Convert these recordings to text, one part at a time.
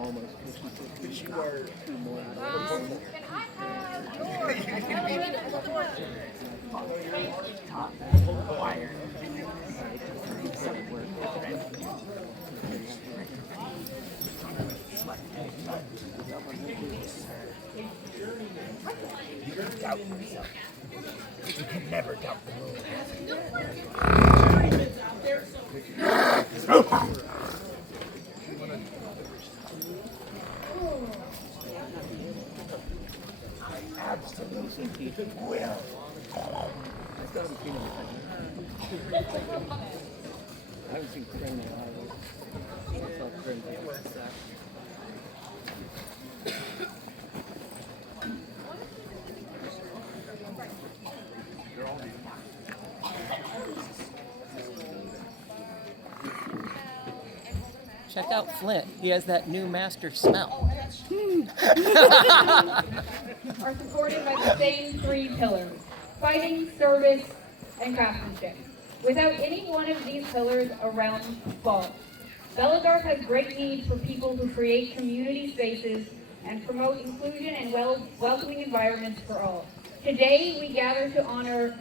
almost 50-50. But you are two more. Can I have your Doubt yourself. You can never doubt the moon. I absolutely will. I still haven't seen anything. I haven't seen Crane either. I saw Crane. Check out Flint. He has that new master smell. are supported by the same three pillars: fighting, service, and craftsmanship. Without any one of these pillars, a realm falls. Belagarth has great need for people who create community spaces and promote inclusion and welcoming environments for all. Today, we gather to honor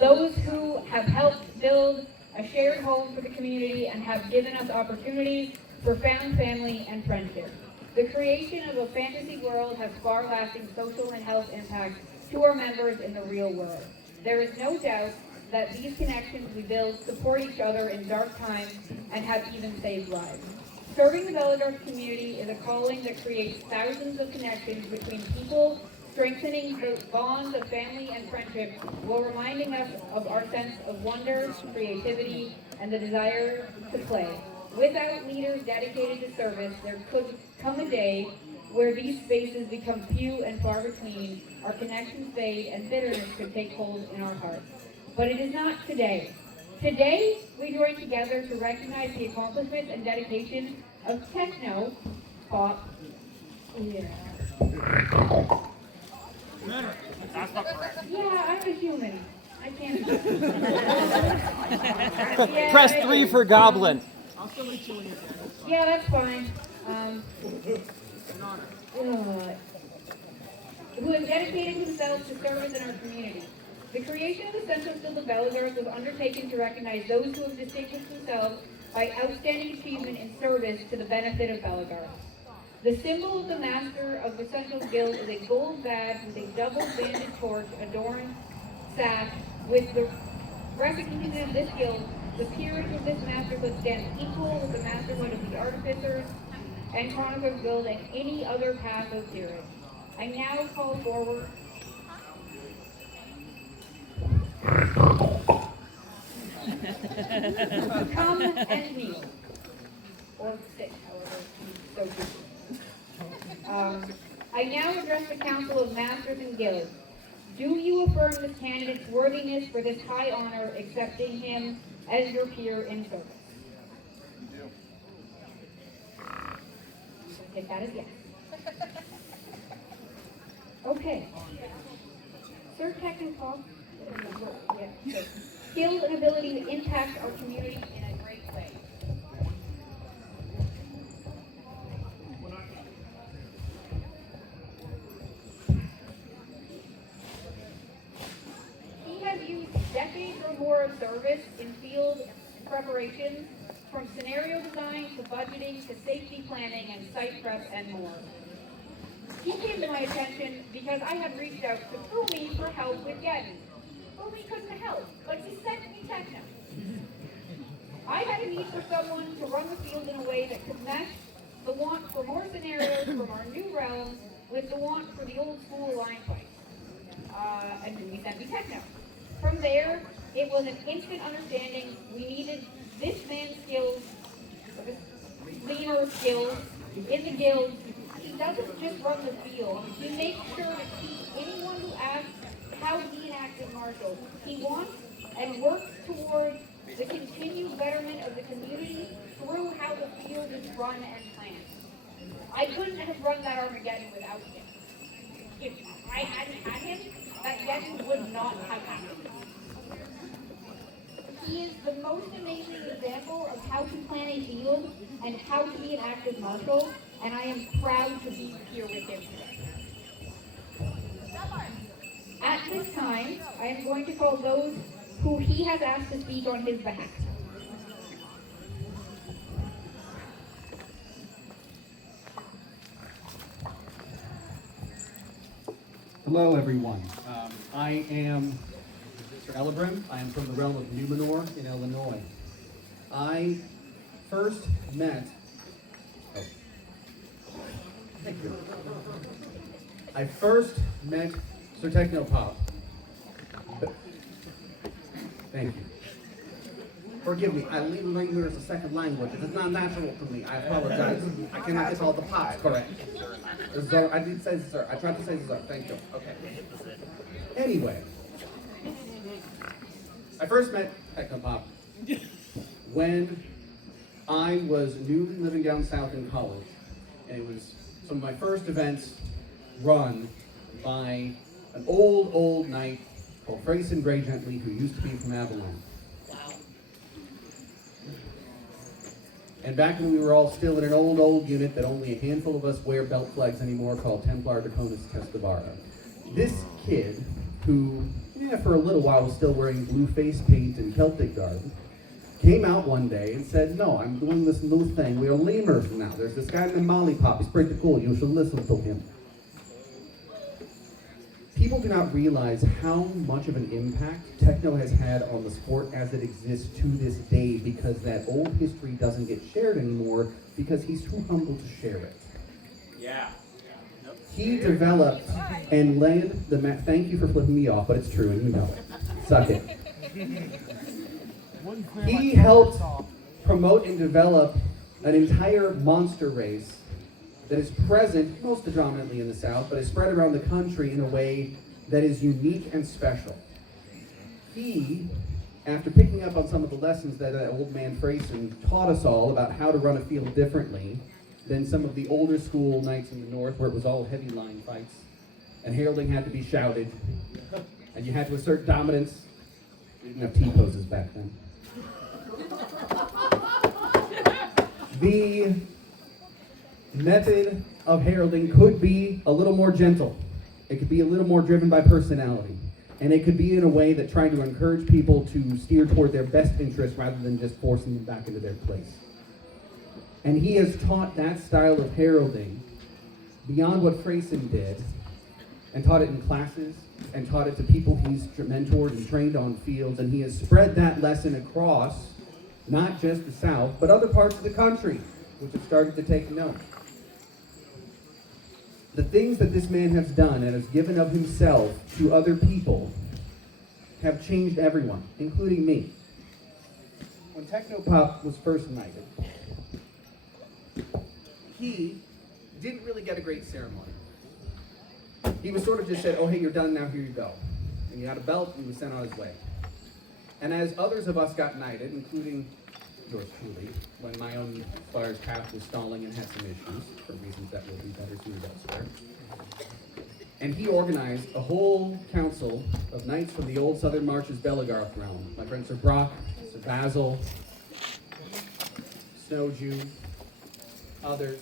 those who have helped build a shared home for the community and have given us opportunities for found family and friendship. The creation of a fantasy world has far-lasting social and health impacts to our members in the real world. There is no doubt that these connections we build support each other in dark times and have even saved lives. Serving the Belagarth community is a calling that creates thousands of connections between people, strengthening the bonds of family and friendship while reminding us of our sense of wonder, creativity, and the desire to play. Without leaders dedicated to service, there could come a day where these spaces become few and far between, our connections fade, and bitterness could take hold in our hearts. But it is not today. Today, we join together to recognize the accomplishments and dedication of Techknow Pop. Yeah. Yeah, I'm a human. I can't do that. Yeah, Press 3 for Goblin. Yeah, that's fine. Who have dedicated themselves to service in our community. The creation of the Central Guild of Belagarth was undertaken to recognize those who have distinguished themselves by outstanding achievement in service to the benefit of Belagarth. The symbol of the master of the Central Guild is a gold badge with a double-banded torch adorned sash. With the recognition of this guild, the peerage of this masterhood stands equal with the masterhood of the Artificers and Chroniclers Guild and any other path of peerage. I now call forward come and kneel, or sit, however you so choose. I now address the Council of Masters and Guilds. Do you affirm this candidate's worthiness for this high honor, accepting him as your peer in service? I'll take that as yes. Okay. Sir Techknow Pop, skills and ability to impact our community in a great way. He has used decades or more of service in field preparations, from scenario design to budgeting to safety planning and site prep and more. He came to my attention because I had reached out to Fumi for help with Getty. Fumi couldn't help, but he sent me Techknow. I had a need for someone to run the field in a way that could mesh the want for more scenarios from our new realms with the want for the old school line fight. And Fumi sent me Techknow. From there, it was an instant understanding we needed this man's skills, or this leader's skills, in the guild. He doesn't just run the field. He makes sure to teach anyone who asks how he enacted martial. He wants and works towards the continued betterment of the community through how the field is run and planned. I couldn't have run that Armageddon without him. If I hadn't had him, that Armageddon would not have happened. He is the most amazing example of how to plan a field and how to be an active marshal, and I am proud to be here with him today. At this time, I am going to call those who he has asked to speak on his behalf. Hello, everyone. I am Mr. Elebrim. I am from the realm of Numenor in Illinois. I first met... Oh. Thank you. I first met Sir Techknow Pop. Thank you. Forgive me, I leave English as a second language. It is not natural to me. I apologize. I cannot get all the pops correct. Sir, I did say sir. I tried to say sir. Thank you. Okay. Anyway, I first met Techknow Pop when I was newly living down south in college, and it was some of my first events run by an old knight called Freyson Grey Gently, who used to be from Avalon. And back when we were all still in an old unit that only a handful of us wear belt flags anymore, called Templar Draconis Testevara. This kid, who, for a little while was still wearing blue face paint and Celtic garb, came out one day and said, no, I'm doing this new thing. We are lemurs now. There's this guy named Molly Pop. He's pretty cool. You should listen to him. People do not realize how much of an impact Techknow has had on the sport as it exists to this day, because that old history doesn't get shared anymore because he's too humble to share it. Yeah. He developed and led the thank you for flipping me off, but it's true and you know it. Suck it. He helped promote and develop an entire monster race that is present most predominantly in the South, but is spread around the country in a way that is unique and special. He, after picking up on some of the lessons that old man Freyson taught us all about how to run a field differently than some of the older school knights in the North, where it was all heavy line fights, and heralding had to be shouted, and you had to assert dominance. We didn't have T-poses back then. The method of heralding could be a little more gentle. It could be a little more driven by personality. And it could be in a way that tried to encourage people to steer toward their best interest rather than just forcing them back into their place. And he has taught that style of heralding beyond what Freyson did, and taught it in classes, and taught it to people he's mentored and trained on fields, and he has spread that lesson across not just the South, but other parts of the country, which have started to take note. The things that this man has done and has given of himself to other people have changed everyone, including me. When Techknow Pop was first knighted, he didn't really get a great ceremony. He was sort of just said, oh, hey, you're done now, here you go. And he got a belt and he was sent on his way. And as others of us got knighted, including yours truly, when my own fire's path was stalling and had some issues, for reasons that will be better suited elsewhere. And he organized a whole council of knights from the old Southern Marches Belagarth realm. My friend Sir Brock, Sir Basil, Snowdew, others,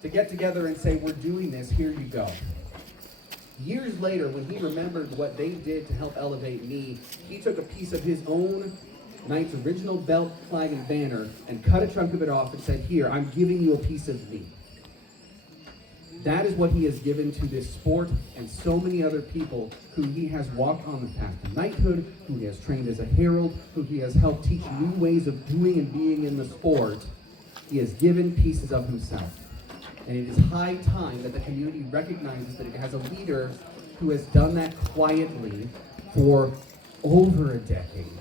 to get together and say, we're doing this, here you go. Years later, when he remembered what they did to help elevate me, he took a piece of his own knight's original belt, flag, and banner and cut a chunk of it off and said, here, I'm giving you a piece of me. That is what he has given to this sport and so many other people who he has walked on the path to knighthood, who he has trained as a herald, who he has helped teach new ways of doing and being in the sport. He has given pieces of himself. And it is high time that the community recognizes that it has a leader who has done that quietly for over a decade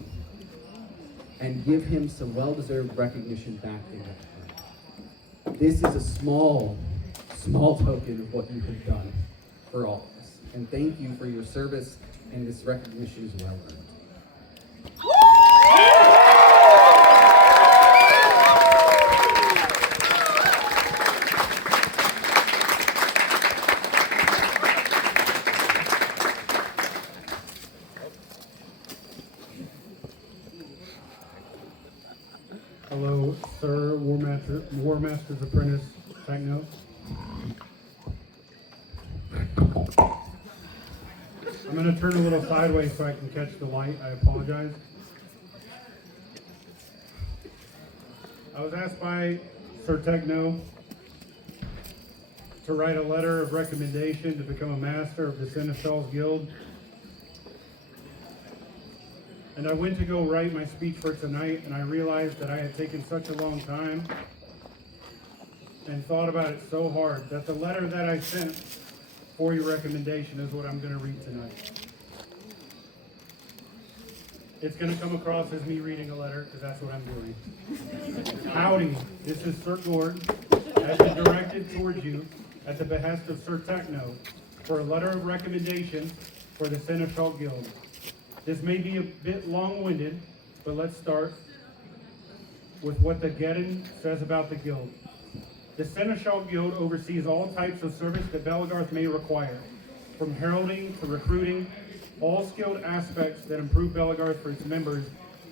and give him some well-deserved recognition back in return. This is a small token of what you have done for all of us. And thank you for your service, and this recognition is well earned. Hello, Sir War Master's Apprentice, Techknow. I'm going to turn a little sideways so I can catch the light. I apologize. I was asked by Sir Techknow to write a letter of recommendation to become a master of the Seneschal's Guild. And I went to go write my speech for tonight, and I realized that I had taken such a long time and thought about it so hard that the letter that I sent for your recommendation is what I'm going to read tonight. It's going to come across as me reading a letter, because that's what I'm doing. Howdy, this is Sir Gord, has been directed towards you at the behest of Sir Techknow for a letter of recommendation for the Seneschal Guild. This may be a bit long-winded, but let's start with what the Geddon says about the Guild. The Seneschal Guild oversees all types of service that Belegarth may require, from heralding to recruiting. All skilled aspects that improve Belegarth for its members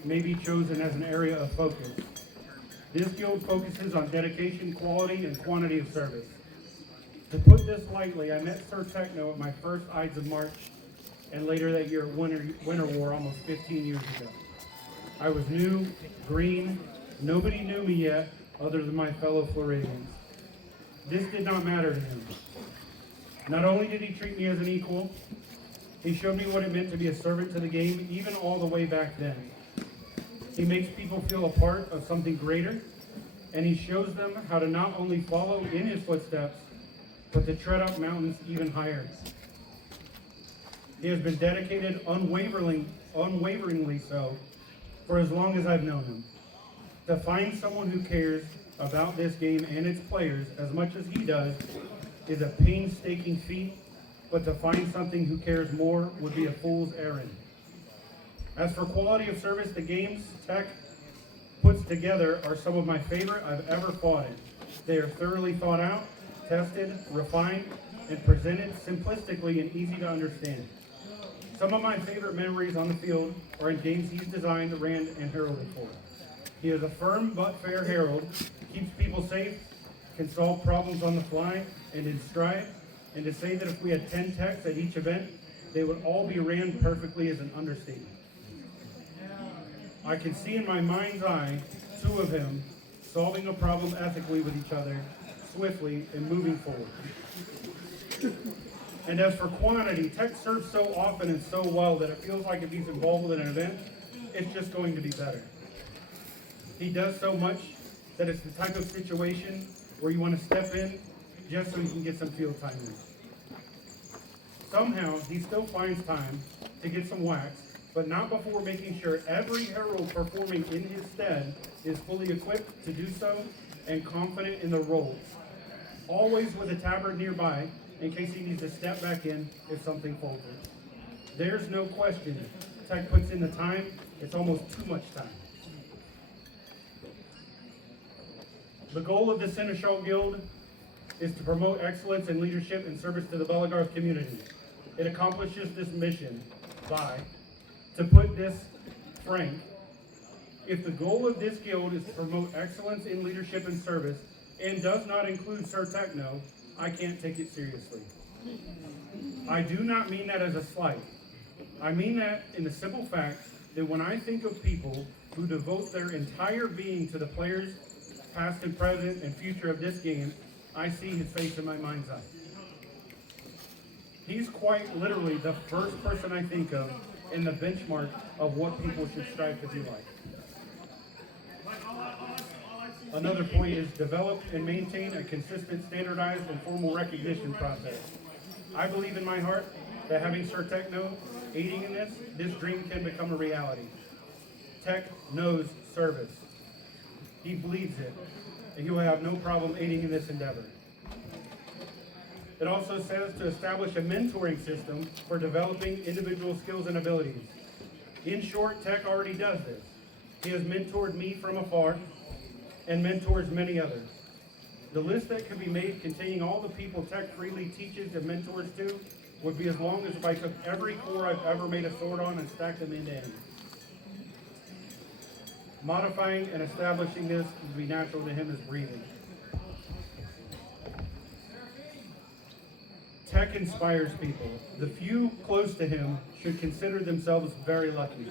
may be chosen as an area of focus. This guild focuses on dedication, quality, and quantity of service. To put this lightly, I met Sir Techknow at my first Ides of March, and later that year at Winter War almost 15 years ago. I was new, green, nobody knew me yet other than my fellow Floridians. This did not matter to him. Not only did he treat me as an equal, he showed me what it meant to be a servant to the game, even all the way back then. He makes people feel a part of something greater, and he shows them how to not only follow in his footsteps, but to tread up mountains even higher. He has been dedicated unwaveringly so for as long as I've known him. To find someone who cares about this game and its players as much as he does is a painstaking feat, but to find something who cares more would be a fool's errand. As for quality of service, the games Tech puts together are some of my favorite I've ever fought in. They are thoroughly thought out, tested, refined, and presented simplistically and easy to understand. Some of my favorite memories on the field are in games he's designed, ran, and heralded for. He is a firm but fair herald, keeps people safe, can solve problems on the fly and in stride, and to say that if we had 10 techs at each event, they would all be ran perfectly is an understatement. I can see in my mind's eye two of him solving a problem ethically with each other, swiftly, and moving forward. And as for quantity, Tech serves so often and so well that it feels like if he's involved with an event, it's just going to be better. He does so much that it's the type of situation where you want to step in just so he can get some field time in. Somehow, he still finds time to get some wax, but not before making sure every herald performing in his stead is fully equipped to do so and confident in the roles. Always with a tabard nearby in case he needs to step back in if something falters. There's no question. Tech puts in the time. It's almost too much time. The goal of the Seneschal Guild is to promote excellence in leadership and service to the Belegarth community. It accomplishes this mission by, to put this frank, if the goal of this guild is to promote excellence in leadership and service and does not include Sir Techknow, I can't take it seriously. I do not mean that as a slight. I mean that in the simple fact that when I think of people who devote their entire being to the players, past and present and future of this game, I see his face in my mind's eye. He's quite literally the first person I think of in the benchmark of what people should strive to be like. Another point is develop and maintain a consistent, standardized, and formal recognition process. I believe in my heart that having Sir Techknow aiding in this dream can become a reality. Tech knows service. He bleeds it, and he will have no problem aiding in this endeavor. It also says to establish a mentoring system for developing individual skills and abilities. In short, Tech already does this. He has mentored me from afar and mentors many others. The list that could be made containing all the people Tech freely teaches and mentors to would be as long as if I took every core I've ever made a sword on and stacked them end to end. Modifying and establishing this would be natural to him as breathing. Tech inspires people. The few close to him should consider themselves very lucky.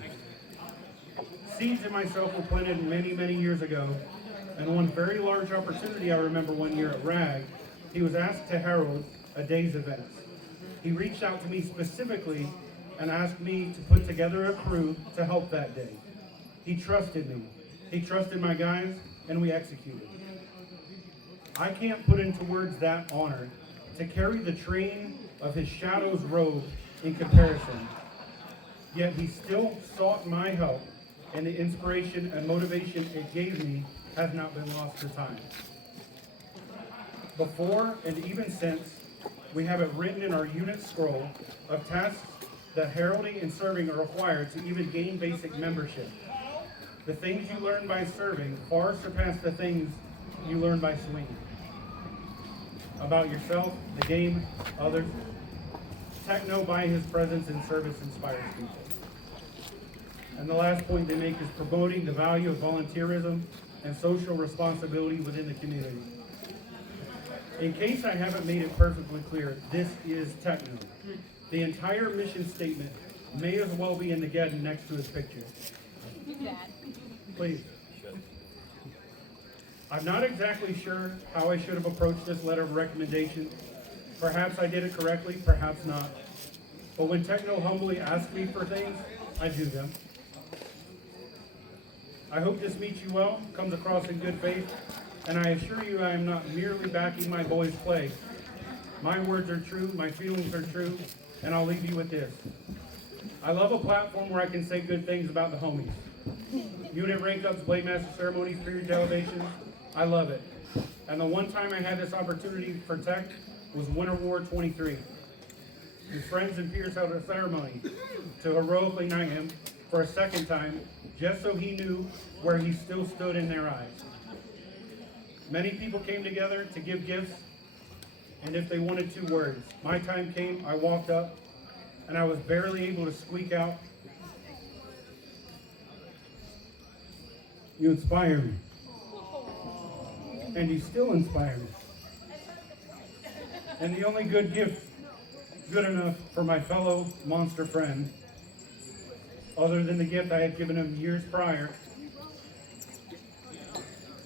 Seeds and myself were planted many, many years ago, and one very large opportunity I remember one year at RAG, he was asked to herald a day's events. He reached out to me specifically and asked me to put together a crew to help that day. He trusted me. He trusted my guys, and we executed. I can't put into words that honor to carry the train of his shadow's robe in comparison. Yet he still sought my help, and the inspiration and motivation it gave me has not been lost to time. Before and even since, we have it written in our unit scroll of tasks that heralding and serving are required to even gain basic membership. The things you learn by serving far surpass the things you learn by swinging. About yourself, the game, others. Techknow, by his presence and service, inspires people. And the last point they make is promoting the value of volunteerism and social responsibility within the community. In case I haven't made it perfectly clear, this is Techknow. The entire mission statement may as well be in the Geddon next to his picture. Please. I'm not exactly sure how I should have approached this letter of recommendation. Perhaps I did it correctly, perhaps not. But when Techknow humbly asks me for things, I do them. I hope this meets you well, comes across in good faith, and I assure you I am not merely backing my boys' play. My words are true, my feelings are true, and I'll leave you with this. I love a platform where I can say good things about the homies. Unit rank ups, blade master ceremonies, period elevations, I love it. And the one time I had this opportunity for Tech was Winter War 23. His friends and peers held a ceremony to heroically knight him for a second time, just so he knew where he still stood in their eyes. Many people came together to give gifts, and if they wanted 2 words, my time came, I walked up, and I was barely able to squeak out, "You inspire me." And you still inspire me. And the only good gift good enough for my fellow monster friend, other than the gift I had given him years prior,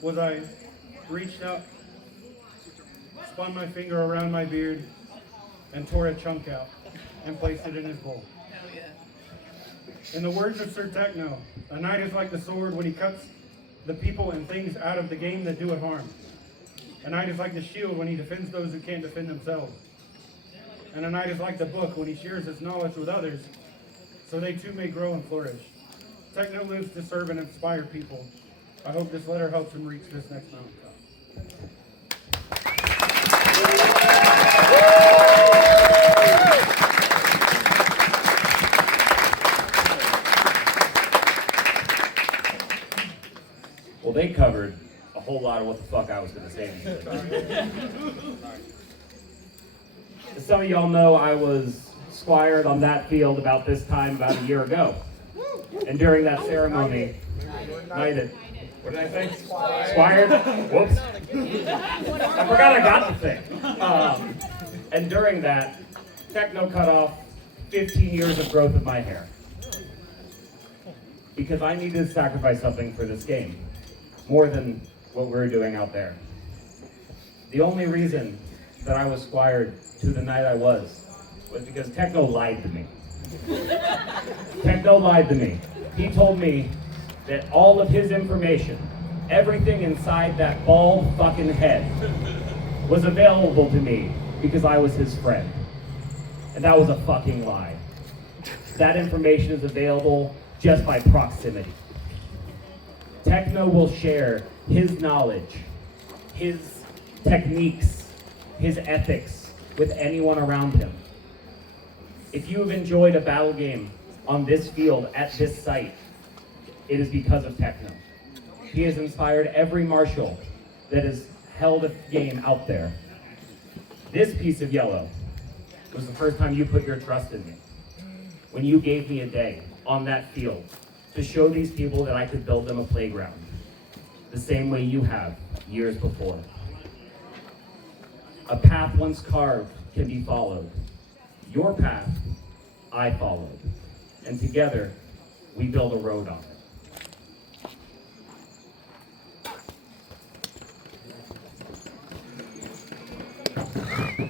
was I reached up, spun my finger around my beard, and tore a chunk out and placed it in his bowl. In the words of Sir Techknow, a knight is like the sword when he cuts the people and things out of the game that do it harm. A knight is like the shield when he defends those who can't defend themselves. And a knight is like the book when he shares his knowledge with others, so they too may grow and flourish. Techknow lives to serve and inspire people. I hope this letter helps him reach this next mountaintop. Well, they covered a whole lot of what the fuck I was going to say. As some of y'all know, I was squired on that field about this time about a year ago. And during that ceremony, knighted. What did I say? Squired? Whoops. I forgot I got the thing. And during that, Techknow cut off 15 years of growth of my hair. Because I needed to sacrifice something for this game. More than what we were doing out there. The only reason that I was squired to the night I was because Techknow lied to me. Techknow lied to me. He told me that all of his information, everything inside that bald fucking head, was available to me because I was his friend. And that was a fucking lie. That information is available just by proximity. Techknow will share his knowledge, his techniques, his ethics with anyone around him. If you have enjoyed a battle game on this field, at this site, it is because of Techknow. He has inspired every marshal that has held a game out there. This piece of yellow was the first time you put your trust in me. When you gave me a day on that field to show these people that I could build them a playground, the same way you have years before. A path once carved can be followed. Your path, I followed. And together, we build a road on it.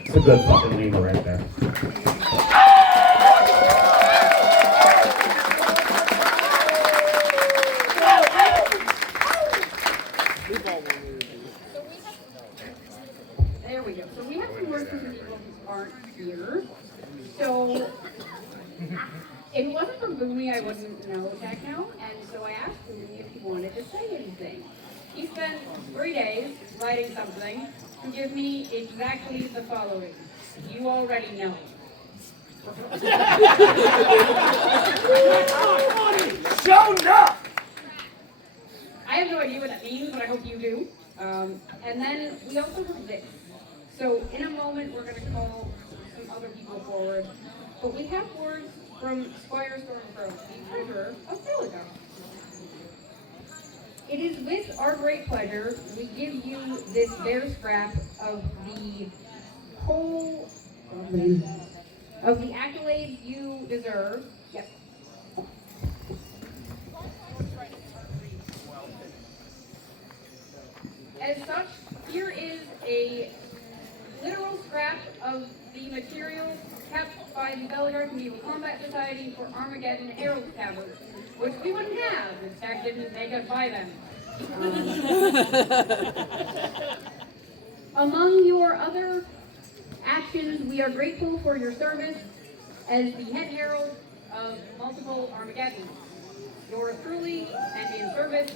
It's a good fucking lemur right there. There we go. So we have some words for some people who aren't here. So if it wasn't for Boomy, I wouldn't know Techknow, and so I asked Boomy if he wanted to say anything. He spent 3 days writing something to give me exactly the following. You already know. Shown up! I have no idea what that means, but I hope you do. And then we also have this. So in a moment, we're going to call some other people forward. But we have words from Squire Stormcrow, the treasurer of Belladar. It is with our great pleasure we give you this bare scrap of the whole of the accolades you deserve. Yep. As such, here is a literal scrap of the materials kept by the Belladar Medieval Combat Society for Armageddon Herald Tablets, which we wouldn't have if Tech didn't make us buy them. Among your other actions, we are grateful for your service as the head herald of multiple Armageddons. Yours truly, and in service,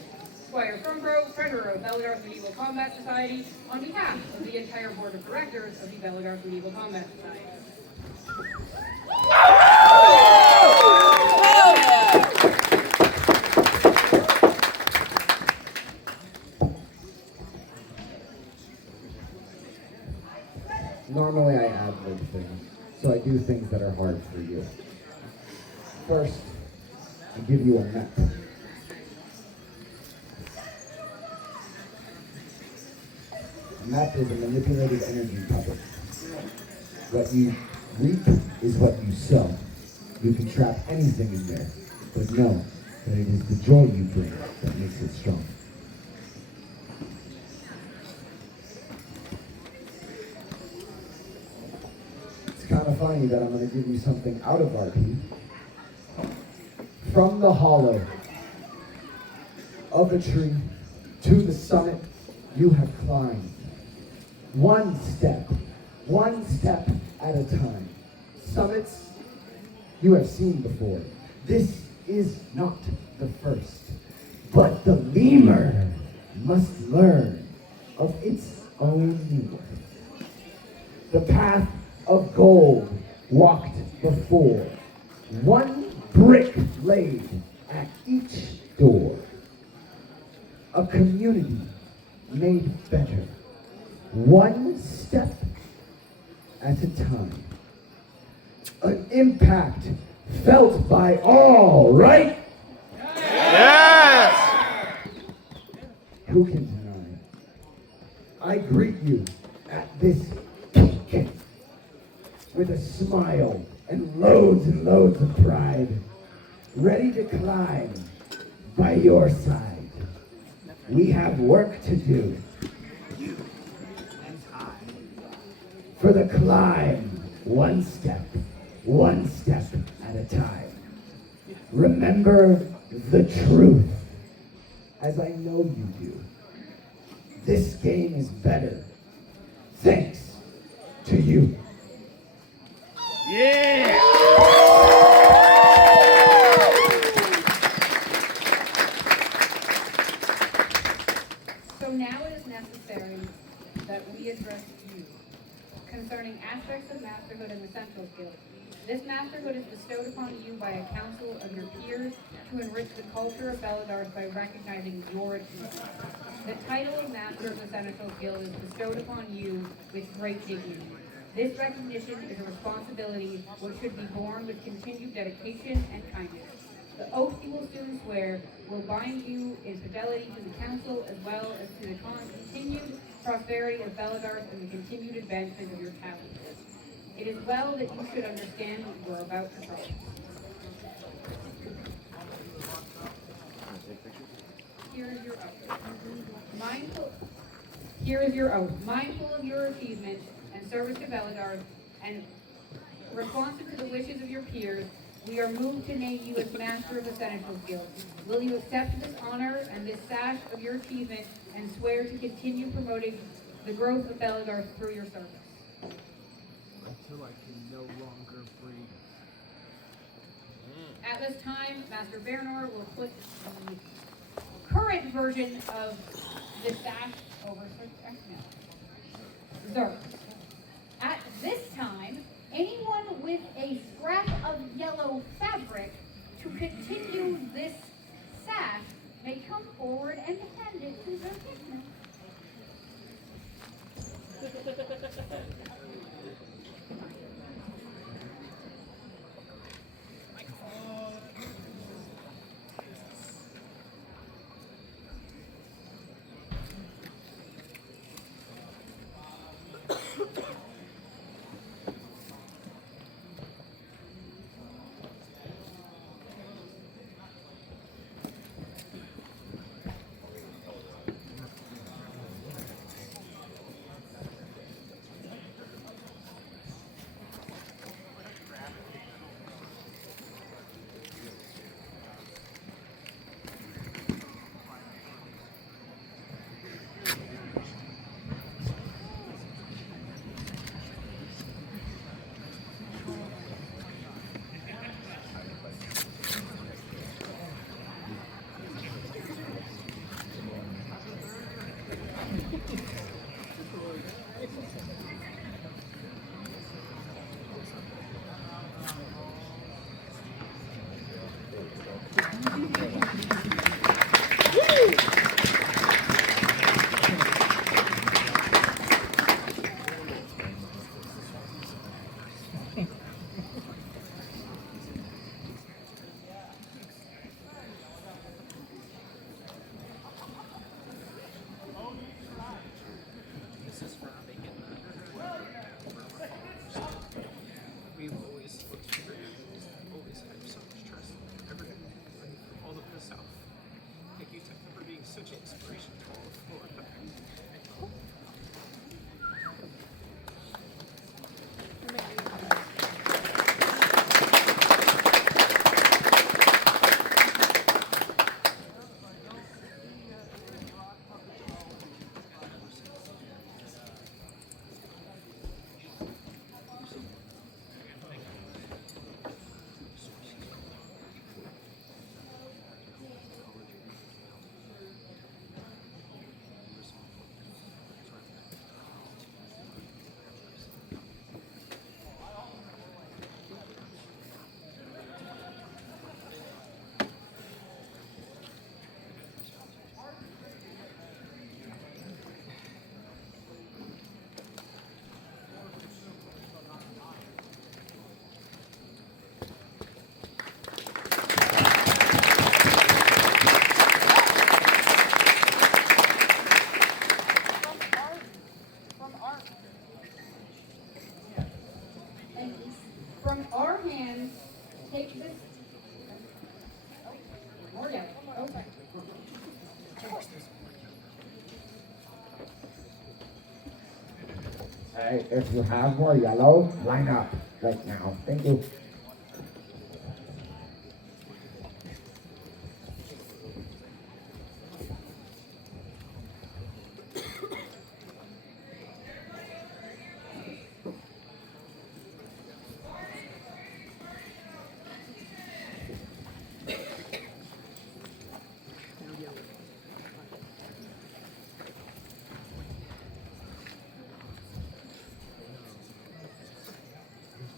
Squire Stormcrow, treasurer of Belladar Medieval Combat Society, on behalf of the entire board of directors of the Belladar Medieval Combat Society. Normally I ad-lib things, so I do things that are hard for you. First, I give you a map. A map is a manipulated energy puppet. What you reap is what you sow. You can trap anything in there, but know that it is the joy you bring that makes it strong. It's kind of funny that I'm going to give you something out of RP. From the hollow of a tree to the summit you have climbed. One step at a time. Summits you have seen before. This is not the first, but the lemur must learn of its own worth. The path of gold walked before, one brick laid at each door. A community made better, one step at a time. An impact felt by all, right? Yes! Who can deny? I greet you at this peak with a smile and loads of pride, ready to climb by your side. We have work to do. For the climb, one step at a time. Remember the truth, as I know you do. This game is better, thanks to you. Yeah! So now it is necessary that we address you concerning aspects of masterhood and essential skills. This masterhood is bestowed upon you by a council of your peers to enrich the culture of Belladar by recognizing your achievements. The title of Master of Essential Skills is bestowed upon you with great dignity. This recognition is a responsibility which should be borne with continued dedication and kindness. The oath you will soon swear will bind you in fidelity to the council as well as to the continued prosperity of Belladar and the continued advancement of your talents. It is well that you should understand what you are about to face. Here is your oath. Here is your oath. Mindful of your achievement and service to Veladar, and responsive to the wishes of your peers, we are moved to name you as Master of the Seneschal's Guild. Will you accept this honor and this sash of your achievement and swear to continue promoting the growth of Veladar through your service? Until I can no longer breathe. At this time, Master Baranor will put the current version of the sash over for Techknow. Zerk. At this time, anyone with a scrap of yellow fabric to continue this sash may come forward and hand it to Zerk. We've always looked for it. Always had so much trust in everything. All of the South. Thank you, Techknow, for being such an inspiration to all of Florida. From our hands, take this. More yellow. Okay. If you have more yellow, line up right now. Thank you.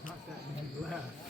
Not that many left.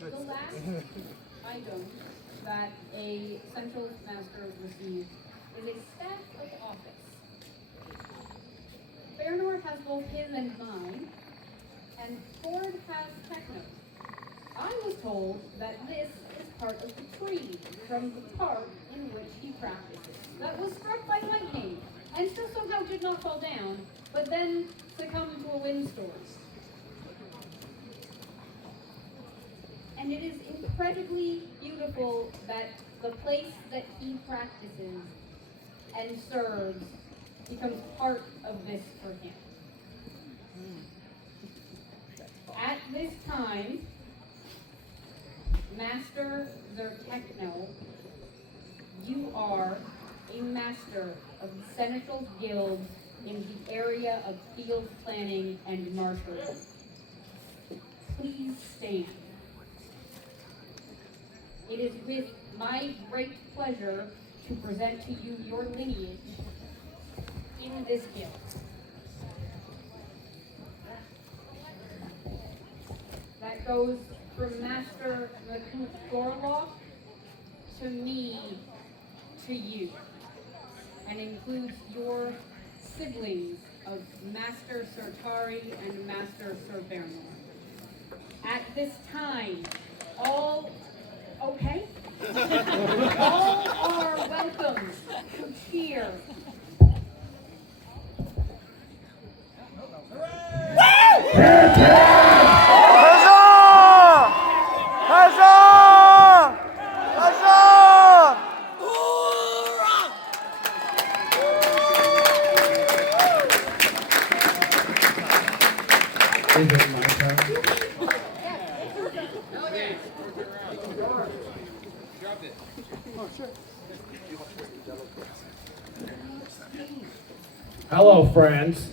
The last item that a Central Master receives is a staff of office. Fairnor has both his and mine, and Ford has Techknow. I was told that this is part of the tree from the park in which he practices, that was struck by lightning, and still somehow did not fall down, but then succumbed to a windstorm. And it is incredibly beautiful that the place that he practices and serves becomes part of this for him. At this time, Master Techknow, you are a master of the Seneschal's Guild in the area of field planning and marshalling. Please stand. It is with my great pleasure to present to you your lineage in this guild. That goes from Master Gorlock to me to you, and includes your siblings of Master Sertari and Master Serternor. At this time, all okay? All are welcome to cheer. Is it my turn? Hello, friends.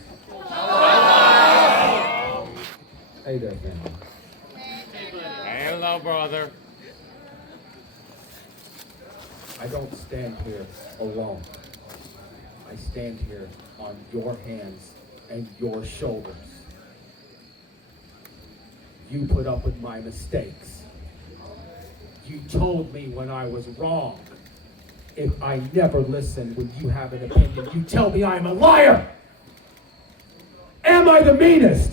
Hey there, family. Hello, brother. I don't stand here alone. I stand here on your hands and your shoulders. You put up with my mistakes. You told me when I was wrong. If I never listen when you have an opinion, you tell me I am a liar! Am I the meanest?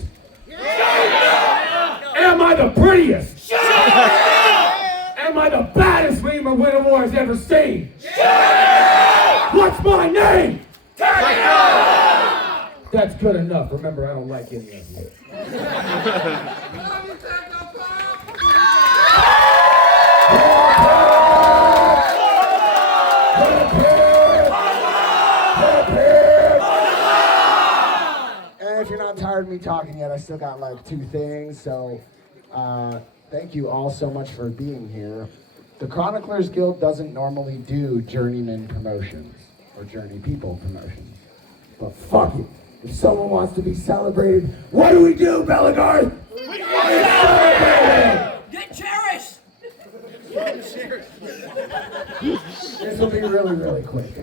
Am I the prettiest? Am I the baddest Reamer Wintermore has ever seen? What's my name? That's good enough. Remember, I don't like any of you. And if you're not tired of me talking yet, I still got like 2 things. So thank you all so much for being here. The Chroniclers Guild doesn't normally do journeyman promotions or journey people promotions. But fuck it. If someone wants to be celebrated, what do we do, Bellegarde? We Get cherished! This will be really, really quick.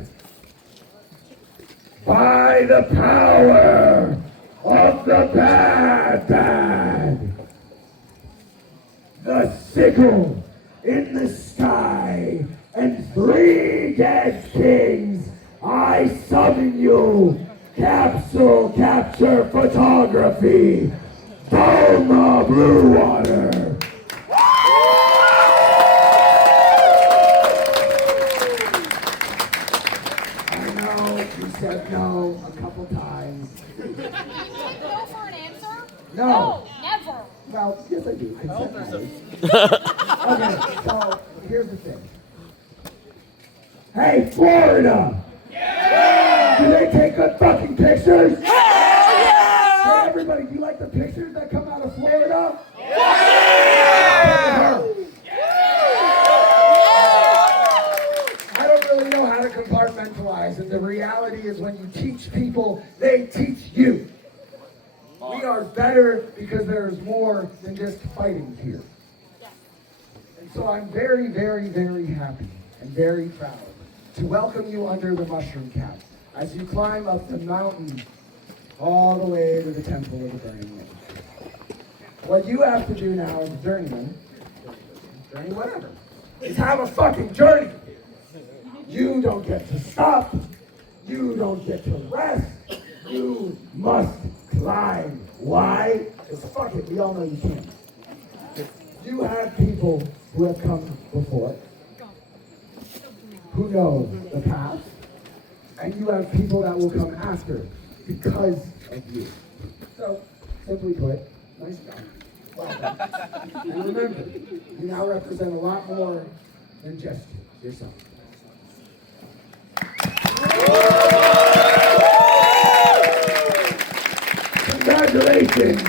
By the power of the bad, the sickle in the sky, and 3 dead kings, I summon you, capsule capture photography, Bulma Blue Water. course I do. Consent matters. Okay, so here's the thing. Hey, Florida! Yeah! Do they take good fucking pictures? Yeah! Hey, everybody, do you like the pictures that come out of Florida? Yeah! I don't really know how to compartmentalize, and the reality is when you teach people, they teach you. We are better because there's more than just fighting here. And so I'm very, very, very happy and very proud to welcome you under the mushroom cap as you climb up the mountain all the way to the Temple of the Burning Man. What you have to do now as a journeyman, journey whatever, is have a fucking journey. You don't get to stop. You don't get to rest. You must climb. Why? Because fuck it, we all know you can't. You have people who have come before, who know the path, and you have people that will come after because of you. So, simply put, nice job. Well done. And remember, you now represent a lot more than just yourself. Congratulations,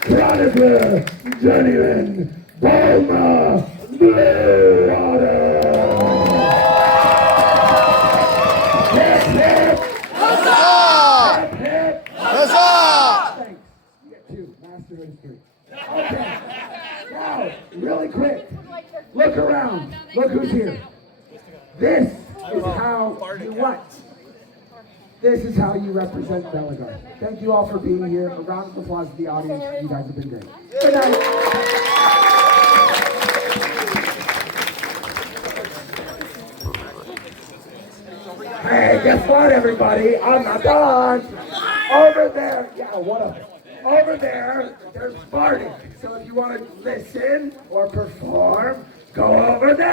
Chronicler, Journeyman, Bulma, Bluewater! Hip, hip! Huzzah! Hip, hip! Huzzah! Thanks. You get two. Master and three. Okay. Now, really quick, look around. Look who's here. This is how you what? This is how you represent Belagar. Thank you all for being here. A round of applause to the audience. You guys have been great. Good night. Hey, guess what, everybody? I'm not done. Over there, yeah, what up? Over there, there's Barney. So if you want to listen or perform, go over there.